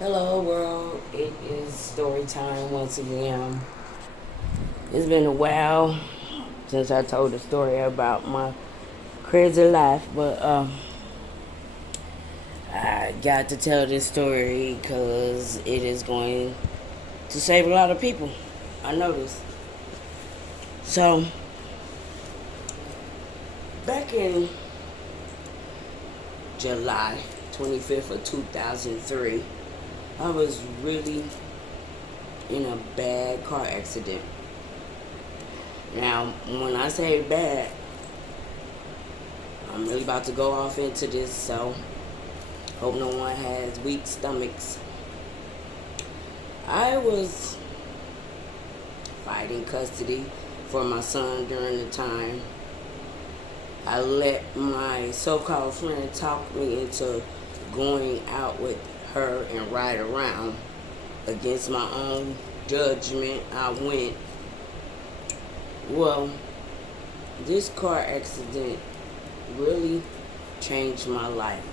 Hello, world. It is story time once again. It's been a while since I told a story about my crazy life, but I got to tell this story because it is going to save a lot of people. I know this. So, back in July 25th of 2003, I was really in a bad car accident. Now, when I say bad, I'm really about to go off into this, so hope no one has weak stomachs. I was fighting custody for my son during the time. I let my so-called friend talk me into going out with her and ride around. Against my own judgment, I went. Well, this car accident really changed my life.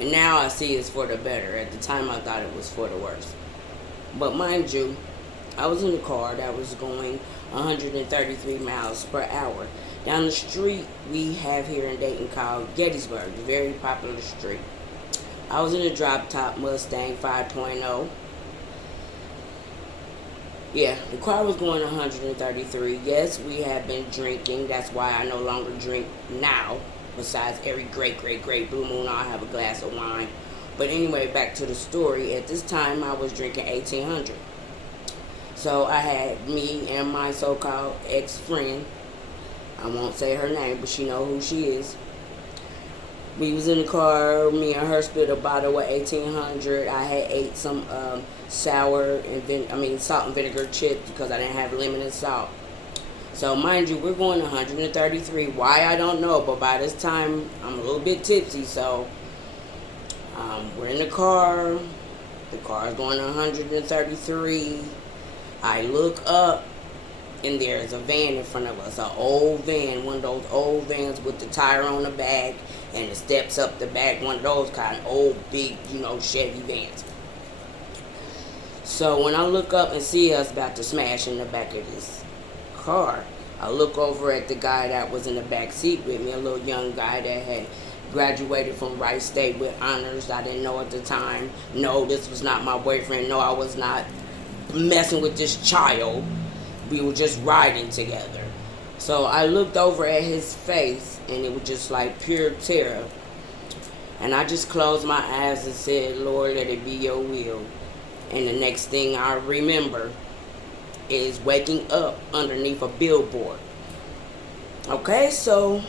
And now I see it's for the better. At the time, I thought it was for the worse. But mind you, I was in a car that was going 133 miles per hour down the street we have here in Dayton called Gettysburg, a very popular street. I was in a drop-top Mustang 5.0. Yeah, the car was going 133. Yes, we have been drinking. That's why I no longer drink now. Besides every great blue moon, I'll have a glass of wine. But anyway, back to the story. At this time, I was drinking 1800. So I had me and my so-called ex-friend. I won't say her name, but she know who she is. We was in the car. Me and her split a bottle of 1800. I had ate some sour and salt and vinegar chips because I didn't have lemon and salt. So mind you, we're going 133. Why, I don't know, but by this time I'm a little bit tipsy. So we're in the car. The car is going 133. I look up, and there's a van in front of us, an old van, one of those old vans with the tire on the back and the steps up the back, one of those kind of old, big, Chevy vans. So when I look up and see us about to smash in the back of this car, I look over at the guy that was in the back seat with me, a little young guy that had graduated from Rice State with honors. I didn't know at the time. No, this was not my boyfriend. No, I was not messing with this child. We were just riding together. So I looked over at his face, and it was just like pure terror. And I just closed my eyes and said, Lord, let it be your will. And the next thing I remember is waking up underneath a billboard. Okay, so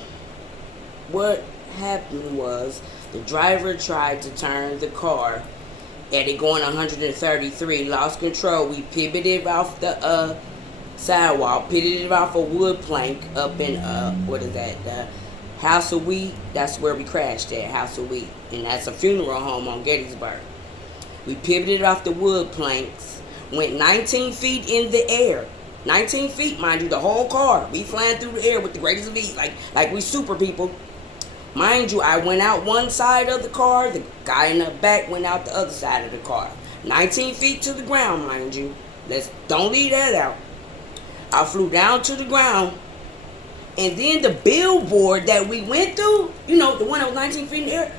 what happened was the driver tried to turn the car at it going 133, lost control. We pivoted off the sidewalk, pivoted off a wood plank up in the House of Wheat. That's where we crashed at, House of Wheat, and that's a funeral home on Gettysburg. We pivoted off the wood planks, went 19 feet in the air. 19 feet, mind you, the whole car. We flying through the air with the greatest of ease, like we super people. Mind you, I went out one side of the car. The guy in the back went out the other side of the car. 19 feet to the ground, mind you. Don't leave that out. I flew down to the ground. And then the billboard that we went through, the one that was 19 feet in the air,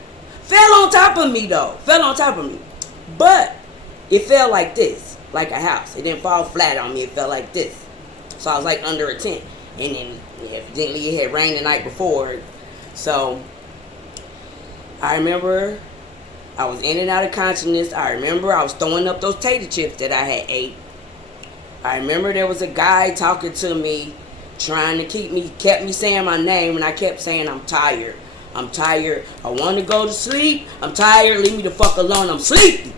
fell on top of me, though. Fell on top of me. But it fell like this, like a house. It didn't fall flat on me. It fell like this. So I was like under a tent. And then evidently it had rained the night before. So I remember I was in and out of consciousness. I remember I was throwing up those tater chips that I had ate. I remember there was a guy talking to me, trying to kept me saying my name, and I kept saying, I'm tired. I'm tired. I want to go to sleep. I'm tired. Leave me the fuck alone. I'm sleeping.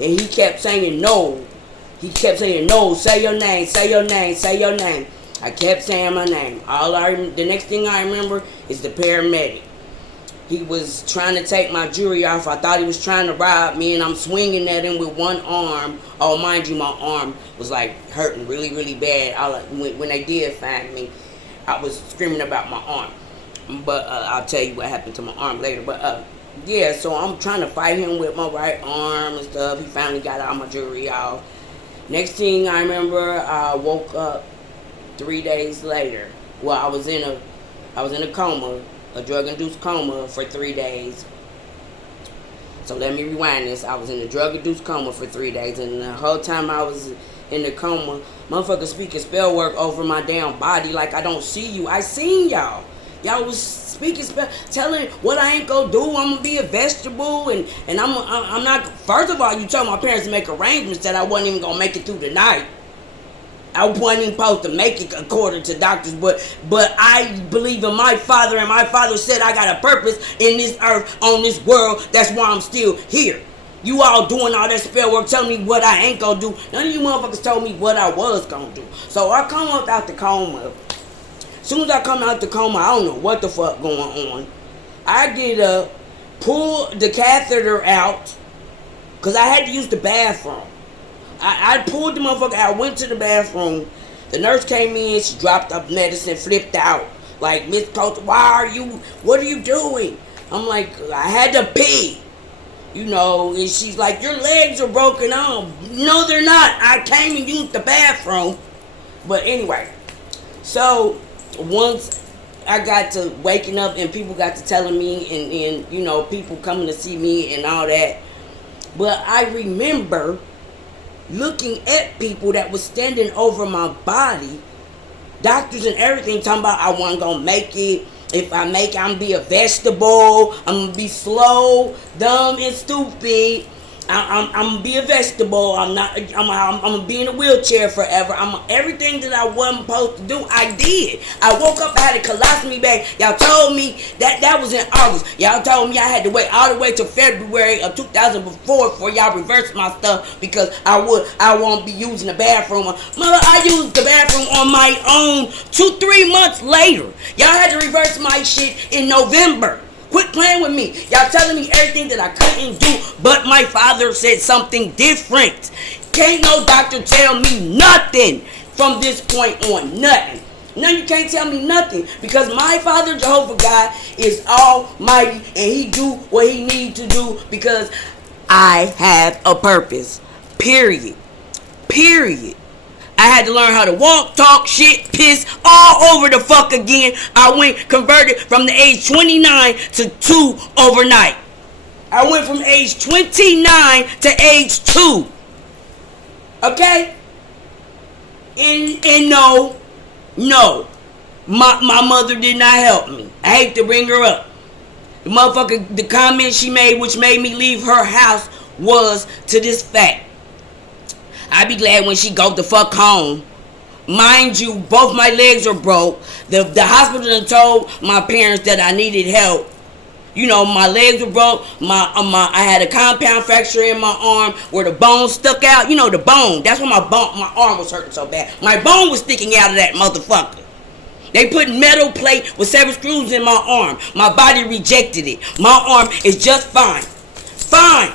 And he kept saying no. He kept saying no. Say your name. Say your name. Say your name. I kept saying my name. The next thing I remember is the paramedic. He was trying to take my jewelry off. I thought he was trying to rob me, and I'm swinging at him with one arm. Oh, mind you, my arm was like hurting really bad. When they did find me, I was screaming about my arm. But I'll tell you what happened to my arm later. But Yeah, so I'm trying to fight him with my right arm and stuff. He finally got all my jewelry off. Next thing I remember, I woke up 3 days later. Well, I was in a coma, a drug-induced coma for 3 days. So let me rewind this. I was in a drug-induced coma for 3 days, and the whole time I was in the coma, motherfucker speaking spell work over my damn body like I don't see you. I seen y'all. Y'all was speaking spell, telling what I ain't gonna do. I'm gonna be a vegetable, and I'm not. First of all, you told my parents to make arrangements that I wasn't even gonna make it through the night. I wasn't even supposed to make it according to doctors, but I believe in my father, and my father said I got a purpose in this earth, on this world. That's why I'm still here. You all doing all that spell work, telling me what I ain't gonna do. None of you motherfuckers told me what I was gonna do. So I come up out the coma. As soon as I come out the coma, I don't know what the fuck going on. I get up, pull the catheter out, because I had to use the bathroom. I pulled the motherfucker out, went to the bathroom. The nurse came in, she dropped up medicine, flipped out. Like, Miss Coach, what are you doing? I'm like, I had to pee. You know, and she's like, your legs are broken. No, they're not. I came and used the bathroom. But anyway, so once I got to waking up and people got to telling me and you know, people coming to see me and all that. But I remember looking at people that was standing over my body, doctors and everything, talking about I wasn't gonna make it. If I make it, I'm gonna be a vegetable. I'm gonna be slow, dumb, and stupid. I'm gonna be a vegetable. I'm gonna be in a wheelchair forever. Everything that I wasn't supposed to do, I did. I woke up, I had a colostomy bag. Y'all told me that was in August. Y'all told me I had to wait all the way till February of 2004 before y'all reversed my stuff because I won't be using the bathroom. Mother, I used the bathroom on my own 2-3 months later. Y'all had to reverse my shit in November. Quit playing with me. Y'all telling me everything that I couldn't do, but my father said something different. Can't no doctor tell me nothing from this point on. Nothing. No, you can't tell me nothing because my Father, Jehovah God, is almighty and he do what he need to do because I have a purpose. Period. Period. I had to learn how to walk, talk, shit, piss, all over the fuck again. I went converted from the age 29 to 2 overnight. I went from age 29 to age 2. Okay? And no. My mother did not help me. I hate to bring her up. The motherfucker, the comment she made, which made me leave her house, was to this fact. I be glad when she go the fuck home. Mind you, both my legs are broke. The hospital done told my parents that I needed help. You know, my legs were broke. I had a compound fracture in my arm where the bone stuck out. You know, the bone. That's why my arm was hurting so bad. My bone was sticking out of that motherfucker. They put metal plate with 7 screws in my arm. My body rejected it. My arm is just fine. Fine.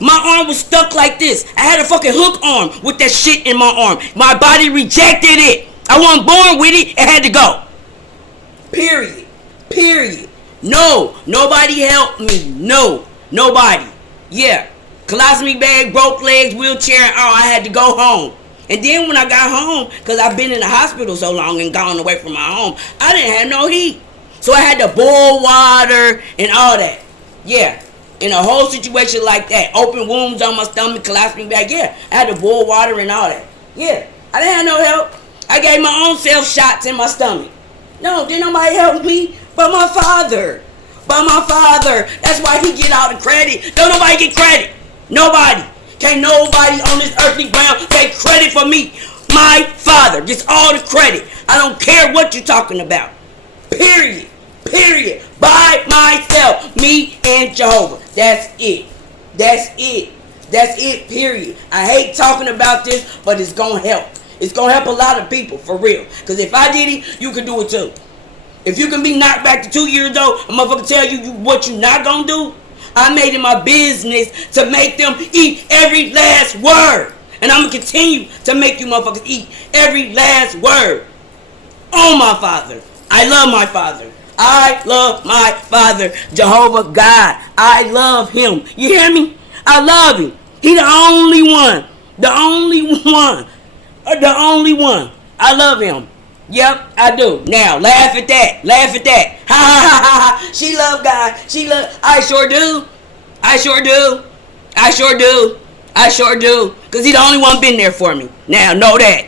My arm was stuck like this. I had a fucking hook arm with that shit in my arm. My body rejected it. I wasn't born with it. It had to go. Period. No. Nobody helped me. No. Nobody. Yeah. Colostomy bag, broke legs, wheelchair, and all. I had to go home. And then when I got home, because I've been in the hospital so long and gone away from my home, I didn't have no heat. So I had to boil water and all that. Yeah. In a whole situation like that, open wounds on my stomach, colostomy bag, yeah, I had to boil water and all that. Yeah, I didn't have no help. I gave my own self shots in my stomach. No, didn't nobody help me but my father. That's why he get all the credit. Don't nobody get credit. Nobody. Can't nobody on this earthly ground take credit for me. My father gets all the credit. I don't care what you're talking about. Period. By myself. Me and Jehovah. That's it, period. I hate talking about this, but it's gonna help. It's gonna help a lot of people, for real. Because if I did it, you can do it too. If you can be knocked back to 2 years old, a motherfucker tell you what you not gonna do, I made it my business to make them eat every last word. And I'm gonna continue to make you motherfuckers eat every last word. Oh, my father. I love my father. I love my Father, Jehovah God. I love him. You hear me? I love him. He the only one. The only one. The only one. I love him. Yep, I do. Now, laugh at that. Laugh at that. Ha ha ha ha ha. She love God. I sure do. I sure do. I sure do. I sure do. Because he the only one been there for me. Now, know that.